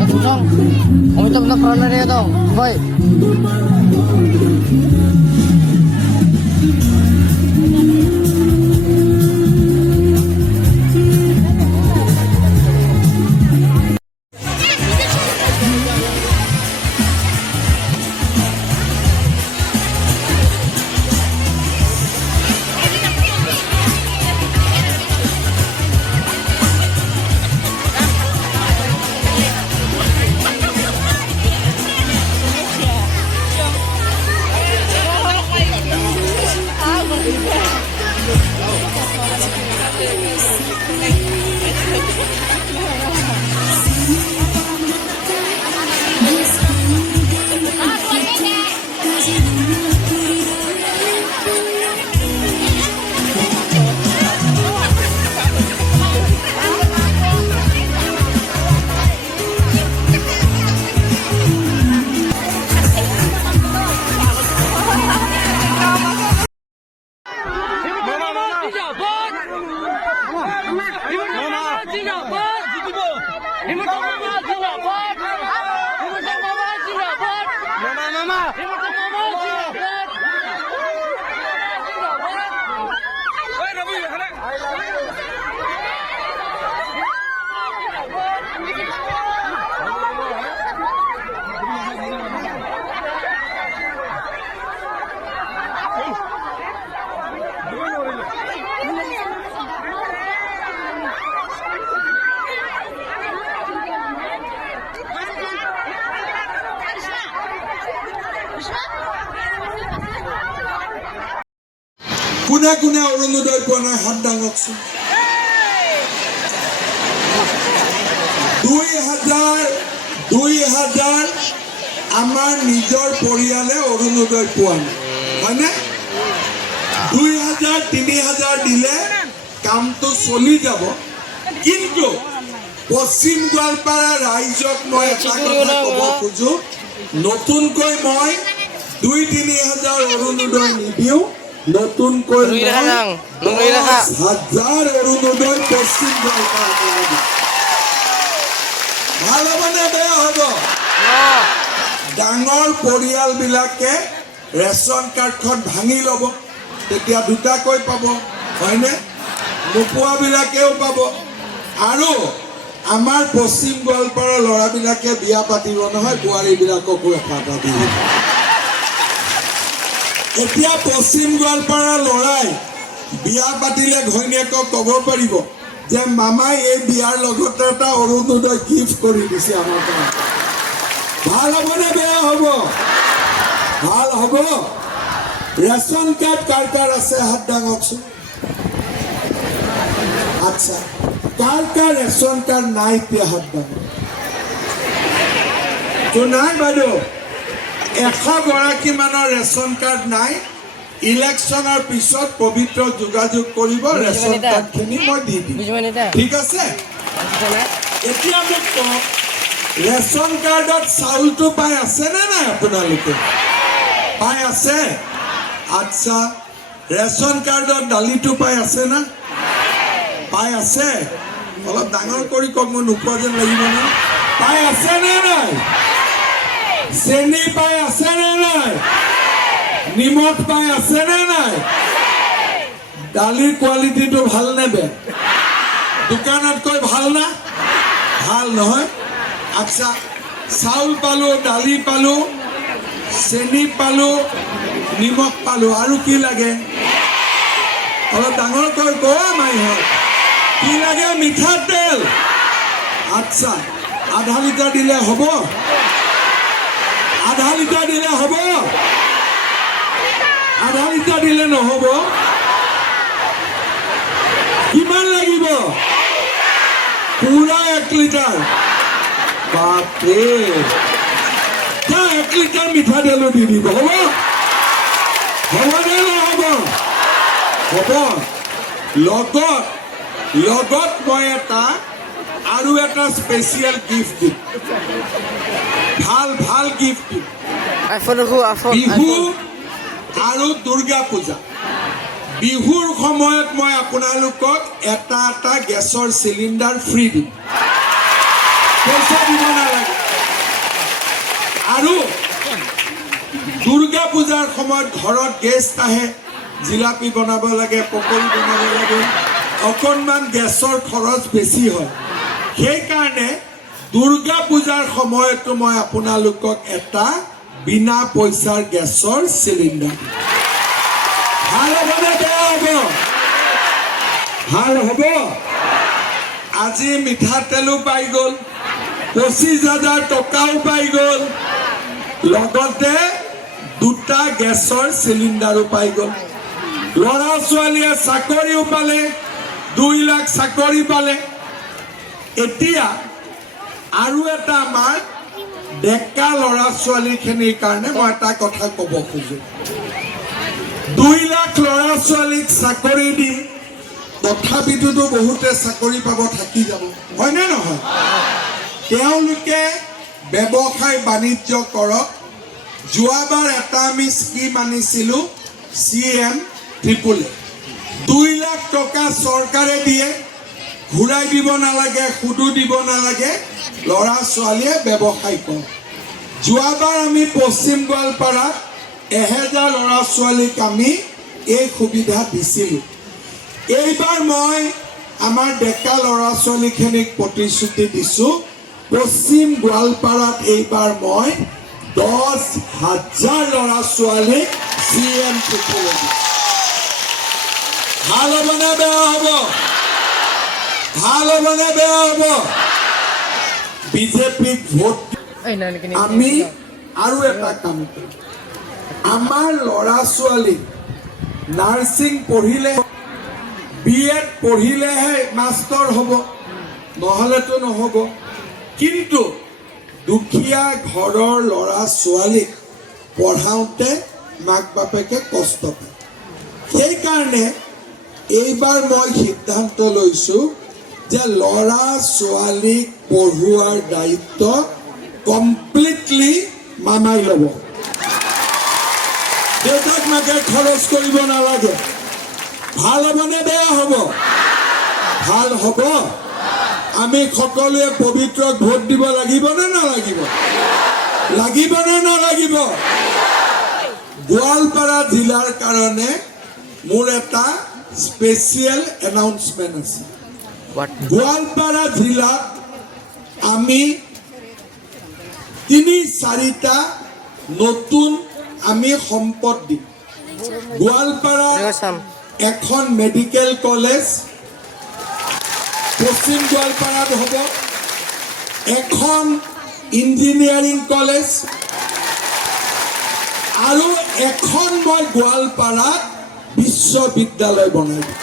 Ito dong. Umitom na corner niya dong. Boy. কোনে কোনে অৰুণোদয় পোৱা নাই হাত দাঙকচোন 2000 আমাৰ নিজৰ পৰিয়ালে অৰুণোদয় পোৱা নাই হয়নে 2000 3000 দিলে কামটো চলি যাব কিন্তু পশ্চিম গোৱালপাৰা ৰাইজক মই এটা কথা ক'ব খোজো নতুনকৈ মই 2-3000 অৰুণোদয় নিদিওঁ নতুনকৈ 10,000 অৰুণোদয় পশ্চিম গোৱালপাৰা ভাল হ'বনে বেয়া হ'ব ডাঙৰ পৰিয়ালবিলাকে ৰেচন কাৰ্ডখন ভাঙি ল'ব তেতিয়া দুটাকৈ পাব হয়নে নোপোৱাবিলাকেও পাব আৰু আমাৰ পশ্চিম গোৱালপাৰা ল'ৰাবিলাকে বিয়া পাতিব নহয় বোৱাৰীবিলাককো এটা দিব এতিয়া পশ্চিম গোৱালপাৰা ল'ৰাই বিয়া পাতিলে ঘৈণীয়েকক ক'ব পাৰিব যে মামাই এই বিয়াৰ লগতে এটা অৰুণোদয় গিফ্ট কৰি দিছে আমাৰ কাৰণে ভাল হ'বনে বেয়া হ'ব ভাল হ'ব ৰেচন কাৰ্ড কাৰ কাৰ আছে হাত দাঙকচোন আচ্ছা কাৰ কাৰ ৰেচন কাৰ্ড নাই এতিয়া হাত দাঙক তো নাই বাইদেউ 100 গৰাকী মানৰ ৰেচন কাৰ্ড নাই ইলেকশ্যনৰ পিছত পবিত্ৰ যোগাযোগ কৰিব ৰেচন কাৰ্ডখিনি মই দি দিম ঠিক আছে এতিয়া মোক কওক ৰেচন কাৰ্ডত চাউলটো পাই আছে নে নাই আপোনালোকে পাই আছে আচ্ছা ৰেচন কাৰ্ডত দালিটো পাই আছে না পাই আছে অলপ ডাঙৰ কৰি কওক মই নোপোৱা যেন লাগিব না পাই আছে নে নাই চেনি পাই আছে নে নাই নিমখ পাই আছে নে নাই দালিৰ কোৱালিটিটো ভাল নে বেয়া দোকানতকৈ ভাল না ভাল নহয় আচ্ছা চাউল পালো দালি পালো চেনি পালো নিমখ পালো আৰু কি লাগে অলপ ডাঙৰকৈ ক মাইহঁত কি লাগে মিঠাতেল আচ্ছা আধা লিটাৰ দিলে হ'ব আধা লিটাৰ দিলে হ'ব আধা লিটাৰ দিলে নহ'ব কিমান লাগিব পুৰা 1 লিটাৰ বাপৰে 1 লিটাৰ মিঠাতেলো দি দিব হ'ব হ'বনে নহ'ব হ'ব লগত মই আৰু এটা স্পেচিয়েল গিফ্ট দিম ভাল গিফ্ট দিম বিহু আৰু দুৰ্গা পূজা বিহুৰ সময়ত মই আপোনালোকক এটা গেছৰ চিলিণ্ডাৰ ফ্ৰী দিম পইচা দিব নালাগে আৰু দুৰ্গা পূজাৰ সময়ত ঘৰত গেষ্ট আহে জিলাপি বনাব লাগে পকৰি বনাব লাগে অকণমান গেছৰ খৰচ বেছি হয় সেইকাৰণে দুৰ্গা পূজাৰ সময়তো মই আপোনালোকক এটা বিনা পইচাৰ গেছৰ চিলিণ্ডাৰ ভাল হ'বনে বেয়া হ'ব ভাল হ'ব আজি মিঠাতেলো পাই গ'ল 25,000 টকাও পাই গ'ল লগতে 2টা গেছৰ চিলিণ্ডাৰো পাই গ'ল ল'ৰা ছোৱালীয়ে চাকৰিও পালে 2 লাখ চাকৰি পালে এতিয়া আৰু এটা আমাৰ ডেকা ল'ৰা ছোৱালীখিনিৰ কাৰণে মই এটা কথা ক'ব খোজো 2 লাখ ল'ৰা ছোৱালীক চাকৰি দিম তথাপিতো বহুতে চাকৰি পাব থাকি যাব হয়নে নহয় তেওঁলোকে ব্যৱসায় বাণিজ্য কৰক যোৱাবাৰ এটা আমি স্কিম আনিছিলোঁ CM ট্ৰিপল 2 লাখ টকা চৰকাৰে দিয়ে ঘূৰাই দিব নালাগে সুদো দিব নালাগে ল'ৰা ছোৱালীয়ে ব্যৱসায় কৰক যোৱাবাৰ আমি পশ্চিম গোৱালপাৰাত 1000 ল'ৰা ছোৱালীক আমি এই সুবিধা দিছিলোঁ এইবাৰ মই আমাৰ ডেকা ল'ৰা ছোৱালীখিনিক প্ৰতিশ্ৰুতি দিছোঁ পশ্চিম গোৱালপাৰাত এইবাৰ মই 10,000 ল'ৰা ছোৱালীক CM ট্ৰিপল ভাল হ'বনে বেয়া হ'ব ভাল হ'বনে বেয়া হ'ব বিজেপিক ভোট আমি আৰু এটা কাম কৰিম আমাৰ ল'ৰা ছোৱালী নাৰ্ছিং পঢ়িলে BEd পঢ়িলেহে মাষ্টৰ হ'ব নহ'লেতো নহ'ব কিন্তু দুখীয়া ঘৰৰ ল'ৰা ছোৱালীক পঢ়াওঁতে মাক বাপেকে কষ্ট পায় সেইকাৰণে এইবাৰ মই সিদ্ধান্ত লৈছোঁ যে ল'ৰা ছোৱালীক পঢ়োৱাৰ দায়িত্ব কমপ্লিটলি মামাই ল'ব দেউতাক মাকে খৰচ কৰিব নালাগে ভাল হ'বনে বেয়া হ'ব ভাল হ'ব আমি সকলোৱে পবিত্ৰক ভোট দিব লাগিবনে নালাগিব লাগিবনে নালাগিব গোৱালপাৰা জিলাৰ কাৰণে মোৰ এটা স্পেচিয়েল এনাউন্সমেন্ট আছে গোৱালপাৰা জিলাত আমি 3-4টা নতুন আমি সম্পদ দিম গোৱালপাৰা এখন মেডিকেল কলেজ পশ্চিম গোৱালপাৰাত হ'ব এখন ইঞ্জিনিয়াৰিং কলেজ আৰু এখন মই গোৱালপাৰাত বিশ্ববিদ্যালয় বনাই দিম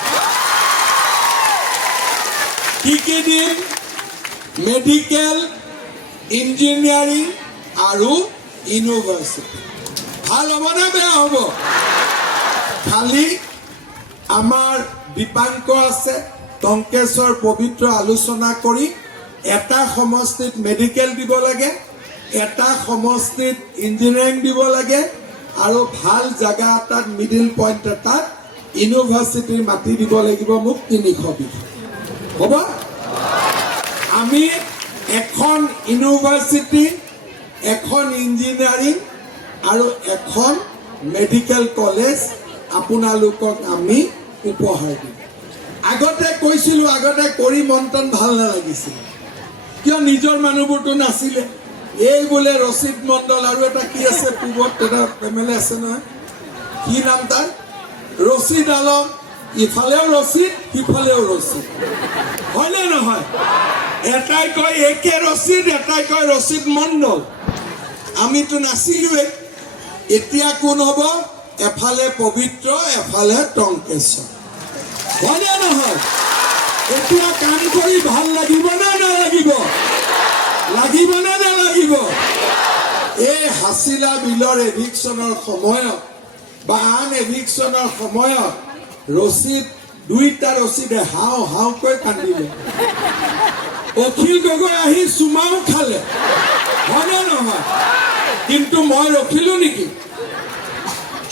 কি দিম মেডিকেল ইঞ্জিনিয়াৰিং আৰু ইউনিভাৰ্চিটি ভাল হ'বনে বেয়া হ'ব খালি আমাৰ দীপাংকৰ আছে টংকেশ্বৰ পবিত্ৰ আলোচনা কৰি এটা সমষ্টিত মেডিকেল দিব লাগে এটা সমষ্টিত ইঞ্জিনিয়াৰিং দিব লাগে আৰু ভাল জায়গা এটাত মিডিল পইণ্ট এটাত ইউনিভাৰ্চিটিৰ মাটি দিব লাগিব মোক 300 বিঘা হ'ব আমি এখন ইউনিভাৰ্চিটি এখন ইঞ্জিনিয়াৰিং আৰু এখন মেডিকেল কলেজ আপোনালোকক আমি উপহাৰ দিম আগতে কৈছিলোঁ আগতে কৰি মন্ত্ৰণ ভাল নালাগিছিল কিয় নিজৰ মানুহবোৰতো নাছিলে এই বোলে ৰচিদ মণ্ডল আৰু এটা কি আছে পূবত এটা MLA আছে নহয় কি নাম তাৰ ৰচিদ আলম ইফালেও ৰচিদ সিফালেও ৰচিদ হয়নে নহয় এটাই কয় একে ৰচিদ এটাই কয় ৰচিদ মণ্ডল আমিতো নাছিলোৱে এতিয়া কোন হ'ব এফালে পবিত্ৰ এফালে টংকেশ্বৰ হয়নে নহয় এতিয়া কাম কৰি ভাল লাগিব নে নালাগিব লাগিব নে নালাগিব এই হাছিলা বিলৰ এভিকশ্যনৰ সময়ত বা আন এভিকশ্যনৰ সময়ত ৰচিদ দুইটা ৰচিদে হাও হাওকৈ কান্দিলে অখিল গগৈ আহি চুমাও খালে হয়নে নহয় কিন্তু মই ৰখিলো নেকি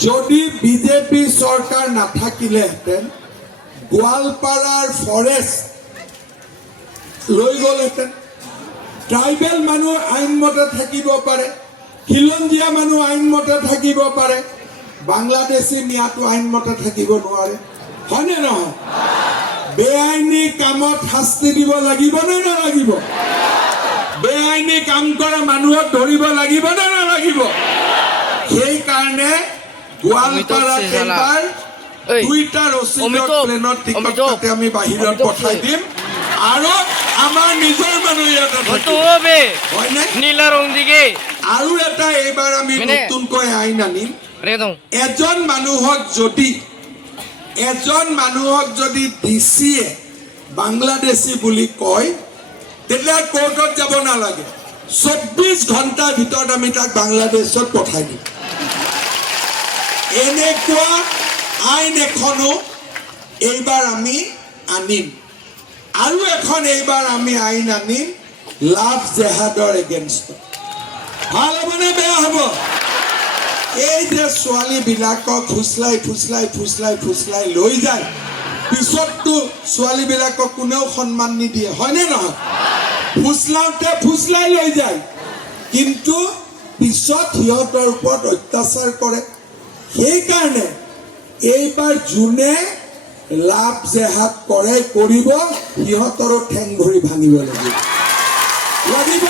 যদি বিজেপি চৰকাৰ নাথাকিলেহেঁতেন গোৱালপাৰাৰ ফৰেষ্ট লৈ গ'লহেঁতেন ট্ৰাইবেল মানুহ আইনমতে থাকিব পাৰে খিলঞ্জীয়া মানুহ আইনমতে থাকিব পাৰে বাংলাদেশী মিয়াটো আইনমতে থাকিব নোৱাৰে হয়নে নহয় বেআইনী কামত শাস্তি দিব লাগিব নে নালাগিব বেআইনী কাম কৰা মানুহক ধৰিব লাগিব নে নালাগিব সেইকাৰণে গোৱালপাৰাত এইবাৰ দুইটা ৰচিদৰ প্লেনত টিকট কাটি আমি বাহিৰত পঠাই দিম আৰু আমাৰ নিজৰ মানুহ ইয়াতে থাকিব হয়নে নীলা ৰং দিকে আৰু এটা এইবাৰ আমি নতুনকৈ আইন আনিম এজন মানুহক যদি ডিচিয়ে বাংলাদেশী বুলি কয় তেতিয়া কোৰ্টত যাব নালাগে 24 ঘণ্টাৰ ভিতৰত আমি তাক বাংলাদেশত পঠাই দিম এনেকুৱা আইন এখনো এইবাৰ আমি আনিম আৰু এখন এইবাৰ আমি আইন আনিম লাভ জেহাদৰ এগেইনষ্টত ভাল হ'বনে বেয়া হ'ব এই যে ছোৱালীবিলাকক ফুচলাই লৈ যায় পিছততো ছোৱালীবিলাকক কোনেও সন্মান নিদিয়ে হয়নে নহয় ফুচলাই লৈ যায় কিন্তু পিছত সিহঁতৰ ওপৰত অত্যাচাৰ কৰে সেইকাৰণে এইবাৰ যোনে লাভ জেহাদ কৰিব সিহঁতৰো ঠেং ভৰি ভাঙিব লাগিব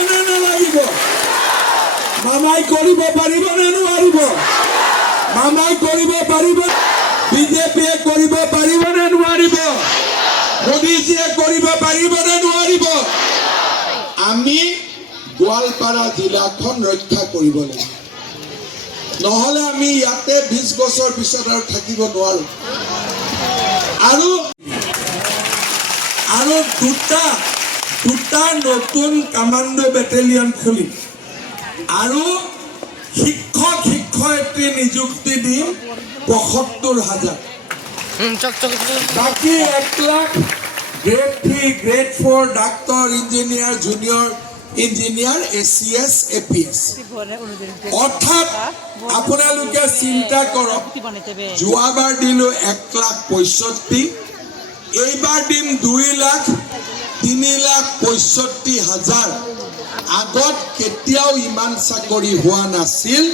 নে নালাগিব মামাই কৰিব পাৰিব নে নোৱাৰিব মামাই কৰিব পাৰিব বিজেপিয়ে কৰিব পাৰিব নে নোৱাৰিব মোদীজীয়ে কৰিব পাৰিব নে নোৱাৰিব আমি গোৱালপাৰা জিলাখন ৰক্ষা কৰিব লাগিব নহ'লে আমি ইয়াতে 20 বছৰ পিছত আৰু থাকিব নোৱাৰো আৰু দুটা নতুন কামাণ্ডো বেটেলিয়ন খুলিম আৰু শিক্ষয়িত্ৰী নিযুক্তি দিম ৭৫,০০০ বাকী 1 lakh grade 3 grade 4 doctor engineer junior engineer ACS APS অৰ্থাৎ আপোনালোকে চিন্তা কৰক যোৱাবাৰ দিলো 1,65,000 এইবাৰ দিম 2,03,65,000 আগত কেতিয়াও ইমান চাকৰি হোৱা নাছিল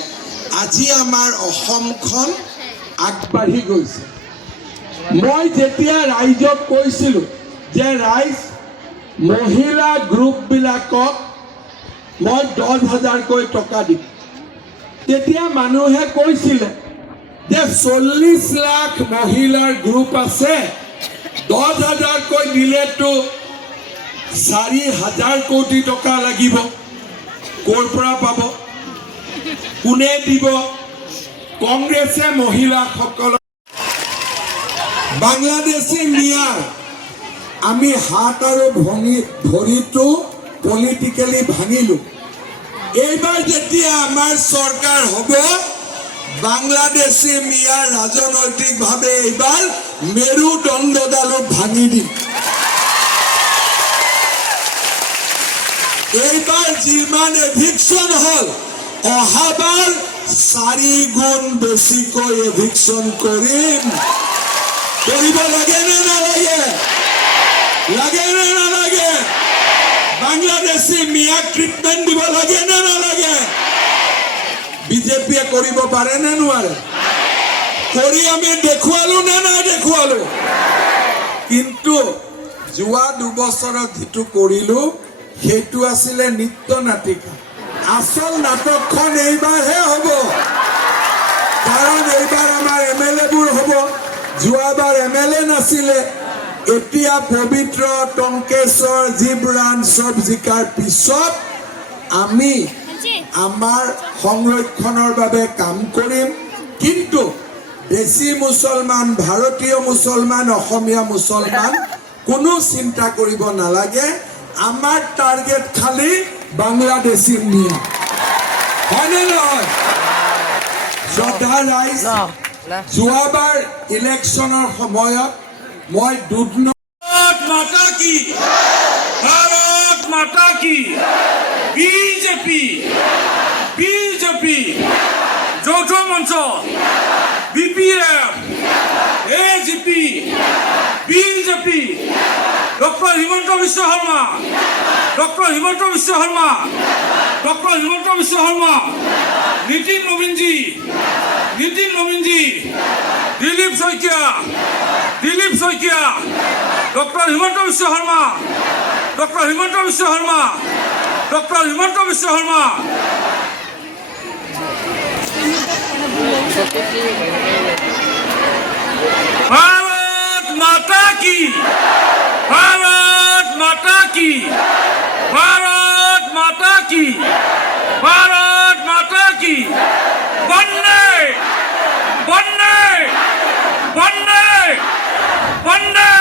আজি আমাৰ অসমখন আগবাঢ়ি গৈছে মই যেতিয়া ৰাইজক কৈছিলো যে ৰাইজ মহিলা গ্ৰুপবিলাকক মই 10,000কৈ টকা দিম তেতিয়া মানুহে কৈছিলে যে 40 লাখ মহিলাৰ গ্ৰুপ আছে 10,000কৈ দিলেতো 4,000 কোটি টকা লাগিব ক'ৰ পৰা পাব কোনে দিব কংগ্ৰেছে মহিলাসকলক বাংলাদেশী মিয়াৰ আমি হাত আৰু ভৰিটো পলিটিকেলি ভাঙিলো এইবাৰ যেতিয়া আমাৰ চৰকাৰ হ'ব বাংলাদেশী মিয়াৰ ৰাজনৈতিকভাৱে এইবাৰ মেৰুদণ্ডডালো ভাঙি দিম এইবাৰ যিমান এভিকশ্যন হ'ল অহাবাৰ 4 গুণ বেছিকৈ এভিকশ্যন কৰিম কৰিব লাগে নে নালাগে বাংলাদেশী মিয়াক ট্ৰিটমেণ্ট দিব লাগে নে নালাগে বিজেপিয়ে কৰিব পাৰে নে নোৱাৰে কৰি আমি দেখুৱালো নে দেখুৱালো কিন্তু যোৱা 2 বছৰত যিটো কৰিলো সেইটো আছিলে নৃত্য নাটিকা আসল নাটকখন এইবাৰহে হ'ব কাৰণ এইবাৰ আমাৰ হ'ব। যোৱাবাৰ MLA নাছিলে, এতিয়া পবিত্ৰ টংকেশ্বৰ জিব্ৰান চব জিকাৰ পিছত আমি আমাৰ সংৰক্ষণৰ বাবে কাম কৰিম। কিন্তু দেশী মুছলমান, ভাৰতীয় মুছলমান, অসমীয়া মুছলমান কোনো চিন্তা কৰিব নালাগে। আমাৰ টাৰ্গেট খালি বাংলাদেশী মিয়া, হয়নে নহয়? শ্ৰদ্ধা ৰাইজ, যোৱাবাৰ ইলেকশ্যনৰ সময়ত মই भारत माता की, भारत माता की, बीजेपी, बीजेपी, যৌথ মঞ্চ, BPF, AGP, BJP, doctor Himanta Biswa Sarma, doctor Himanta Biswa Sarma, doctor Himanta Biswa Sarma, Nitin Nabin ji, Nitin Nabin ji, Dilip Saikia, Dilip Saikia, doctor Himanta Biswa Sarma, doctor Himanta Biswa Sarma, doctor Himanta Biswa Sarma. Bharat माता की, भारत माता की, भारत माता की, भारत माता की, वंदे वंदे वंदे वंदे।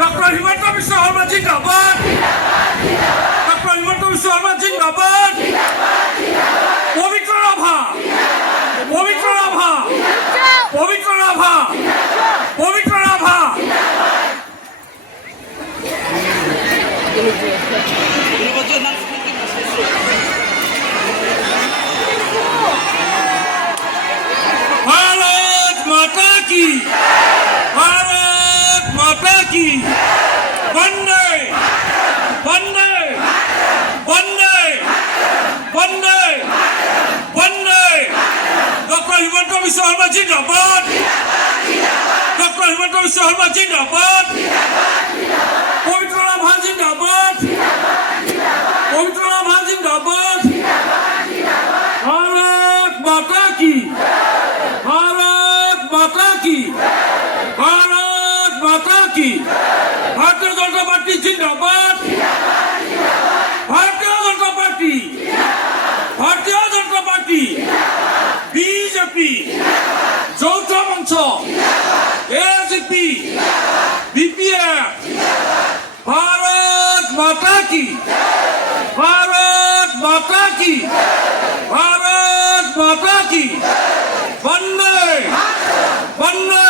डॉक्टर हिमंत विश्व शर्मा जिंदाबाद, डॉक्टर हिमंत विश्व शर्मा जिंदाबाद। पवित्र राभा, पवित्र राभा, पवित्र राभा, पवित्र राभा। भारत माता की, भारत माता की, वंदे वंदे वंदे वंदे वंदे। डॉक्टर हिमंत विश्व शर्मा जिंदाबाद, डॉक्टर हिमंत विश्व शर्मा जिंदाबाद। पवित्र राभा जिंदाबाद, पवित्र राभा जिंदाबाद। भारत माता की, भारत माता की, भारत माता की। भारतीय जनता पार्टी जिंदाबाद, Bharatiya Janata party, Bharatiya Janata party, BJP, যৌথ মঞ্চ, AGP, BPF। भारत माता की, भारत माता की, भारत माता की, वंदे वंदे।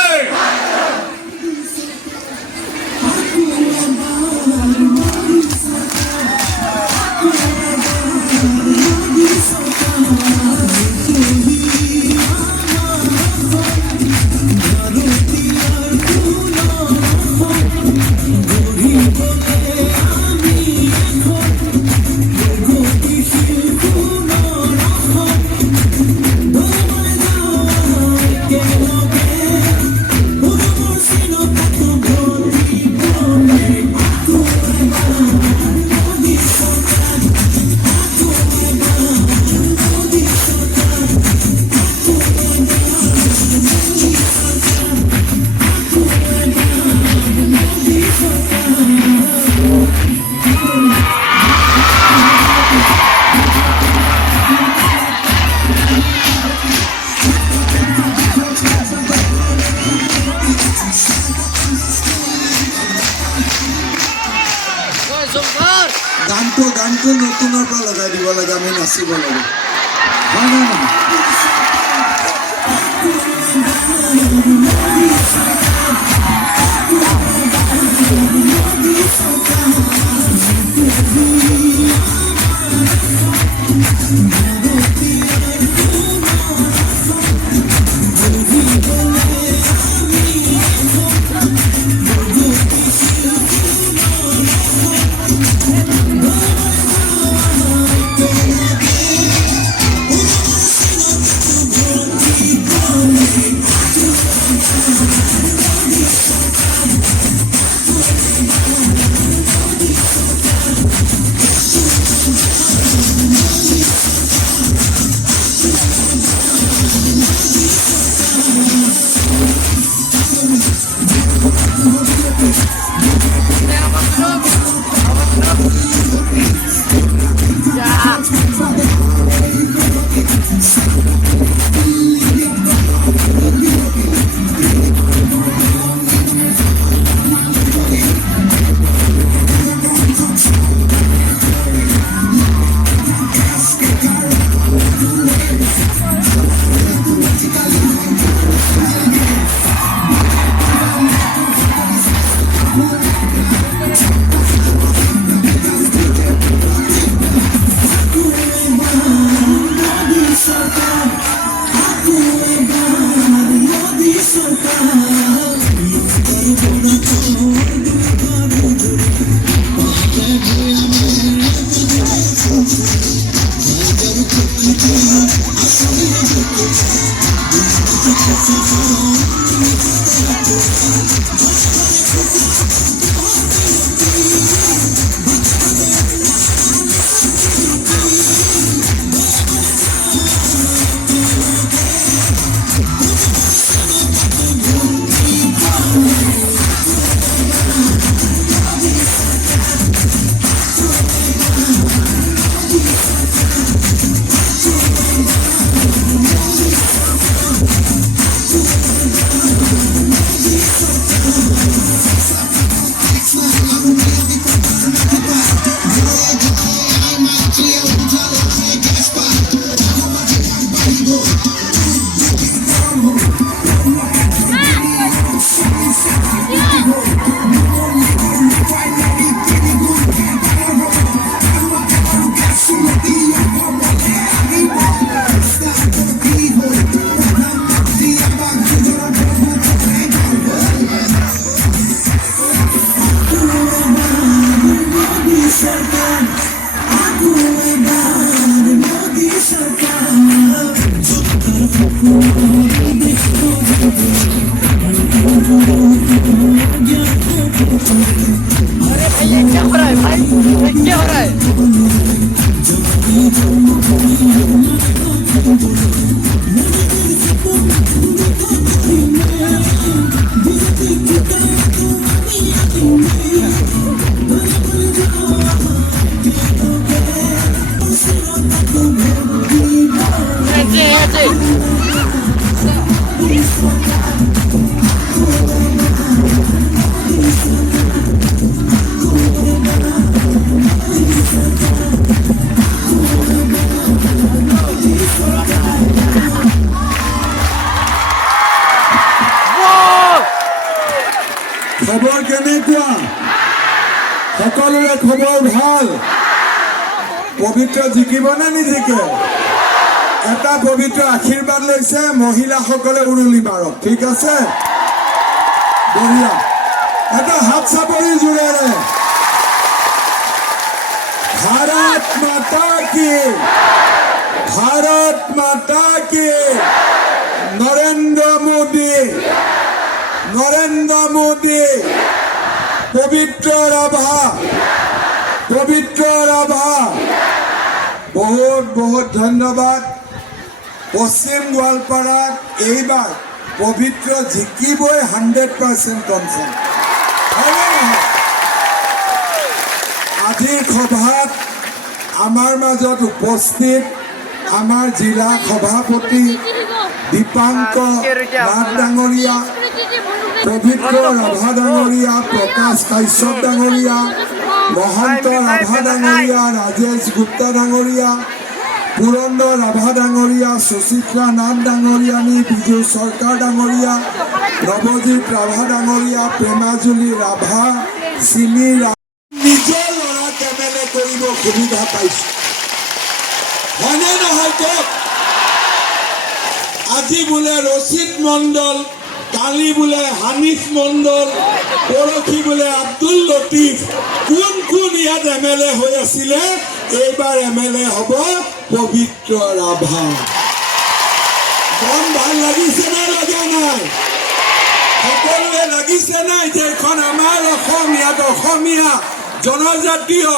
গানটো নতুনৰ পৰা লগাই দিব লাগে, আমি নাচিব লাগে, হয় নে নহয়? क्या हो रहा है भाई, क्या हो रहा है? খবৰ কেনেকুৱা? সকলোৰে খবৰ ভাল? পবিত্ৰ জিকিবনে নিজিকে? এটা পবিত্ৰ আশীৰ্বাদ লৈছে, মহিলাসকলে উৰুলি মাৰক, ঠিক আছে? বঢ়িয়া, এটা হাত চাপৰি জোৰেৰে। ভাৰত মাতা কি, ভাৰত মাতা কি, নৰেন্দ্ৰ মোদী, নৰেন্দ্ৰ মোদী, পবিত্ৰ ৰাভা, পবিত্ৰ ৰাভা। বহুত বহুত ধন্যবাদ। পশ্চিম গোৱালপাৰাত এইবাৰ পবিত্ৰ জিকিবই 100% কনফাৰ্ম। আজিৰ সভাত আমাৰ মাজত উপস্থিত আমাৰ জিলা সভাপতি দীপাংকৰ নাথ ডাঙৰীয়া, পবিত্ৰ ৰাভা ডাঙৰীয়া, প্ৰকাশ কাশ্যপ ডাঙৰীয়া, মহন্ত ৰাভা ডাঙৰীয়া, ৰাজেশ গুপ্তা ডাঙৰীয়া, পুৰন্দৰ ৰাভা ডাঙৰীয়া, সুচিত্ৰা নাথ ডাঙৰীয়ানী, বিজু চৰকাৰ ডাঙৰীয়া, নৱজিৎ ৰাভা ডাঙৰীয়া, প্ৰেমাজুলি ৰাভা, চিমি নিজৰ ল'ৰা কেমেলে কৰিব সুবিধা পাইছো, হয়নে নহয় কওক? আজি বোলে ৰচিদ মণ্ডল, কালি বোলে হানিফ মণ্ডল, পৰহি বোলে আব্দুল লতিফ। কোন কোন ইয়াত এমএলএ হৈ আছিলে, এইবাৰ এমএলএ হ'ব পবিত্ৰ ৰাভা। মন ভাল লাগিছে নে লগা নাই? সকলোৱে লাগিছে নাই যে এখন আমাৰ অসম, ইয়াত অসমীয়া জনজাতীয়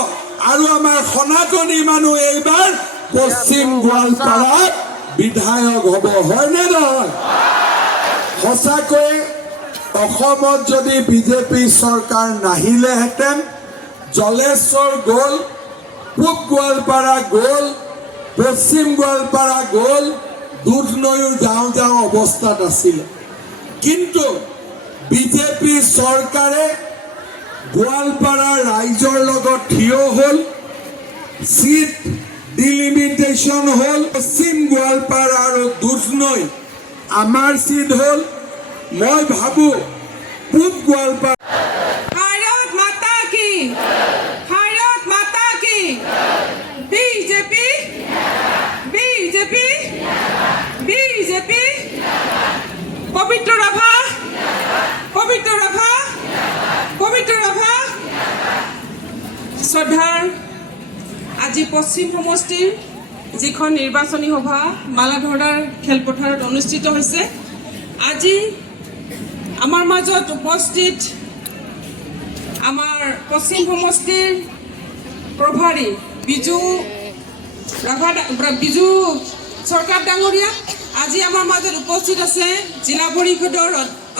আৰু আমাৰ সনাতনী মানুহ এইবাৰ পশ্চিম গোৱালপাৰাত বিধায়ক হ'ব, হয়নে নহয়? সঁচাকৈ অসমত যদি বিজেপি চৰকাৰ নাহিলেহেঁতেন, জলেশ্বৰ গ'ল, পূব গোৱালপাৰা গ'ল, পশ্চিম গোৱালপাৰা গ'ল, দুধনৈও যাওঁ যাওঁ অৱস্থাত আছিলে। কিন্তু বিজেপি চৰকাৰে গোৱালপাৰা ৰাইজৰ লগত থিয় হ'ল, চিট ডিলিমিটেশ্যন হ'ল, পশ্চিম গোৱালপাৰা আৰু দুধনৈ আমাৰ চিট হ'ল। মই ভাবোঁ পূব গোৱালপাৰা ভাৰত মাতা কি, ভাৰত মাতা কি, বিজেপি, বিজেপি, বিজেপি, পবিত্ৰ ৰাভা, পবিত্ৰ ৰাভা, পবিত্ৰ ৰাভা। শ্ৰদ্ধাৰ আজি পশ্চিম সমষ্টিৰ যিখন নিৰ্বাচনী সভা মালাধৰাৰ খেলপথাৰত অনুষ্ঠিত হৈছে, আজি আমাৰ মাজত উপস্থিত আমাৰ পশ্চিম সমষ্টিৰ প্ৰভাৰী বিজু চৰকাৰ ডাঙৰীয়া, আজি আমাৰ মাজত উপস্থিত আছে জিলা পৰিষদৰ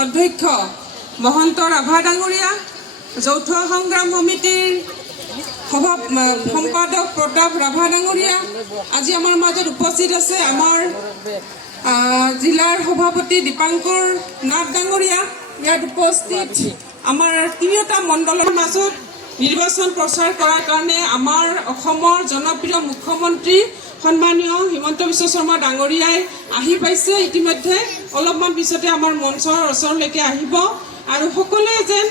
অধ্যক্ষ মহন্ত ৰাভা ডাঙৰীয়া, যৌথ সংগ্ৰাম সমিতিৰ সম্পাদক প্ৰতাপ ৰাভা ডাঙৰীয়া, আজি আমাৰ মাজত উপস্থিত আছে আমাৰ জিলাৰ সভাপতি দীপাংকৰ নাথ ডাঙৰীয়া, ইয়াত উপস্থিত আমাৰ তিনিওটা মণ্ডলৰ মাজত নিৰ্বাচন প্ৰচাৰ কৰাৰ কাৰণে আমাৰ অসমৰ জনপ্ৰিয় মুখ্যমন্ত্ৰী সন্মানীয় হিমন্ত বিশ্ব শৰ্মা ডাঙৰীয়াই আহি পাইছে। ইতিমধ্যে অলপমান পিছতে আমাৰ মঞ্চৰ ওচৰলৈকে আহিব আৰু সকলোৱে যেন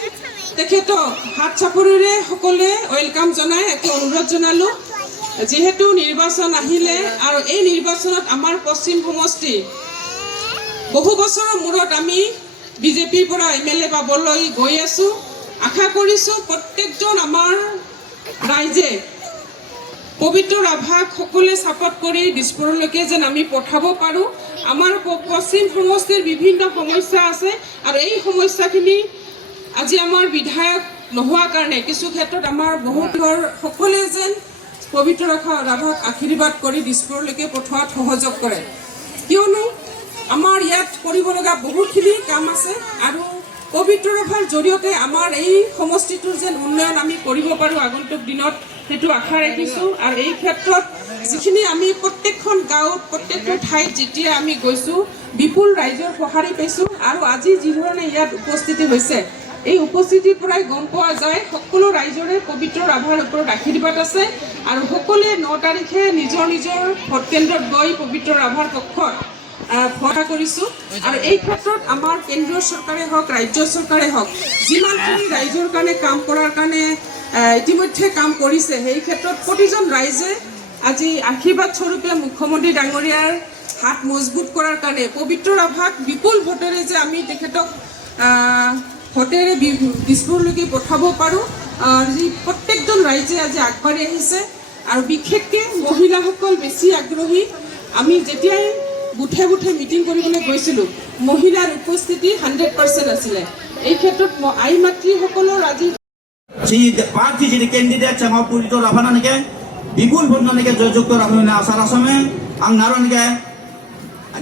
তেখেতক হাত চাপৰিৰে সকলোৱে ৱেলকাম জনাই এটা অনুৰোধ জনালোঁ। যিহেতু নিৰ্বাচন আহিলে আৰু এই নিৰ্বাচনত আমাৰ পশ্চিম সমষ্টি বহু বছৰৰ মূৰত আমি বিজেপিৰ পৰা MLA পাবলৈ গৈ আছোঁ। আশা কৰিছোঁ প্ৰত্যেকজন আমাৰ ৰাইজে পবিত্ৰ ৰাভাক সকলোৱে ছাপোৰ্ট কৰি দিছপুৰলৈকে যেন আমি পঠাব পাৰোঁ। আমাৰ পশ্চিম সমষ্টিৰ বিভিন্ন সমস্যা আছে আৰু এই সমস্যাখিনি আজি আমাৰ বিধায়ক নোহোৱাৰ কাৰণে কিছু ক্ষেত্ৰত আমাৰ বহুত সকলোৱে যেন পবিত্ৰ ৰাভাক আশীৰ্বাদ কৰি দিছপুৰলৈকে পঠোৱাত সহযোগ কৰে, কিয়নো আমাৰ ইয়াত কৰিব লগা বহুতখিনি কাম আছে আৰু পবিত্ৰ ৰাভাৰ জৰিয়তে আমাৰ এই সমষ্টিটোৰ যেন উন্নয়ন আমি কৰিব পাৰোঁ আগন্তুক দিনত, সেইটো আশা ৰাখিছোঁ। আৰু এই ক্ষেত্ৰত যিখিনি আমি প্ৰত্যেকখন গাঁৱত প্ৰত্যেকটো ঠাইত যেতিয়া আমি গৈছোঁ বিপুল ৰাইজৰ সঁহাৰি পাইছোঁ আৰু আজি যিধৰণে ইয়াত উপস্থিতি হৈছে এই উপস্থিতিৰ পৰাই গম পোৱা যায় সকলো ৰাইজৰে পবিত্ৰ ৰাভাৰ ওপৰত আশীৰ্বাদ আছে আৰু সকলোৱে 9 তাৰিখে নিজৰ নিজৰ ভোট কেন্দ্ৰত গৈ পবিত্ৰ ৰাভাৰ পক্ষত ভোট কৰিছোঁ। আৰু এই ক্ষেত্ৰত আমাৰ কেন্দ্ৰীয় চৰকাৰে হওক ৰাজ্য চৰকাৰে হওক যিমানখিনি ৰাইজৰ কাৰণে কাম কৰাৰ কাৰণে ইতিমধ্যে কাম কৰিছে, সেই ক্ষেত্ৰত প্ৰতিজন ৰাইজে আজি আশীৰ্বাদ স্বৰূপে মুখ্যমন্ত্ৰী ডাঙৰীয়াৰ হাত মজবুত কৰাৰ কাৰণে পবিত্ৰ ৰাভাক বিপুল ভোটেৰে যে আমি তেখেতক ভোটেৰে দিছপুৰলৈকে পঠাব পাৰোঁ, যি প্ৰত্যেকজন ৰাইজে আজি আগবাঢ়ি আহিছে আৰু বিশেষকৈ মহিলাসকল বেছি আগ্ৰহী। আমি যেতিয়াই বুথে বুথে মিটিং কৰিবলৈ গৈছিলোঁ মহিলাৰ উপস্থিতি 100% আছিলে। এই ক্ষেত্ৰত আই মাতৃসকলৰ আজি पार्टी जी कैंडिडेट चाहो पूरी तो राफाना निके बिपुल भोटना निके जयजुक्त राफाना आसार आसामे आं नारो निके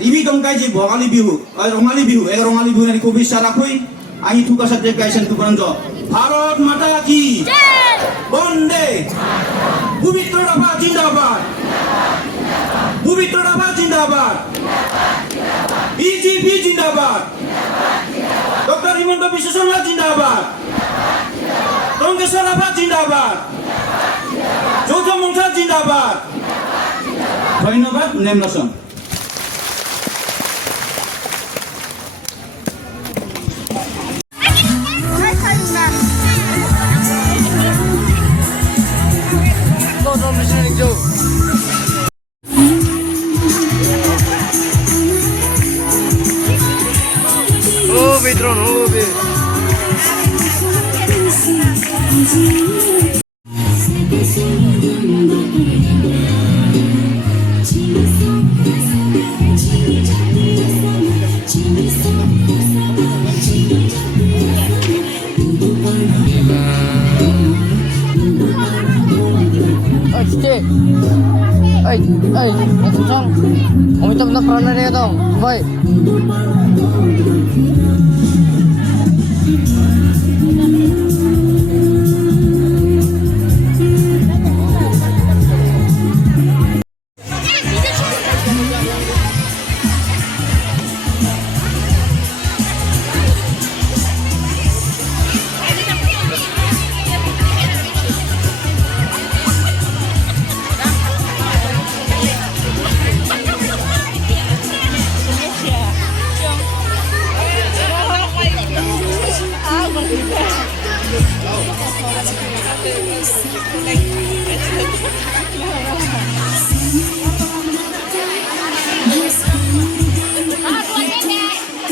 रिबी दंकाय जी भगाली बिहु रंगाली बिहु ए रंगाली बिहु नि खुबि साराखुई आही थुका साथे गायसन तुकरंजो भारत माता की जय वंदे पवित्र राफा जिंदाबाद पवित्र राफा जिंदाबाद बीजेपी जिंदाबाद डॉक्टर हिमंत बिश्व शर्मा जिंदाबाद कांग्रेस राभा जिंदाबाद যৌথ মঞ্চ জিন্দাবাদ। ধন্যবাদ। নেমনসন Om itu benar pernah dia dong, baik.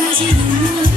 Yes.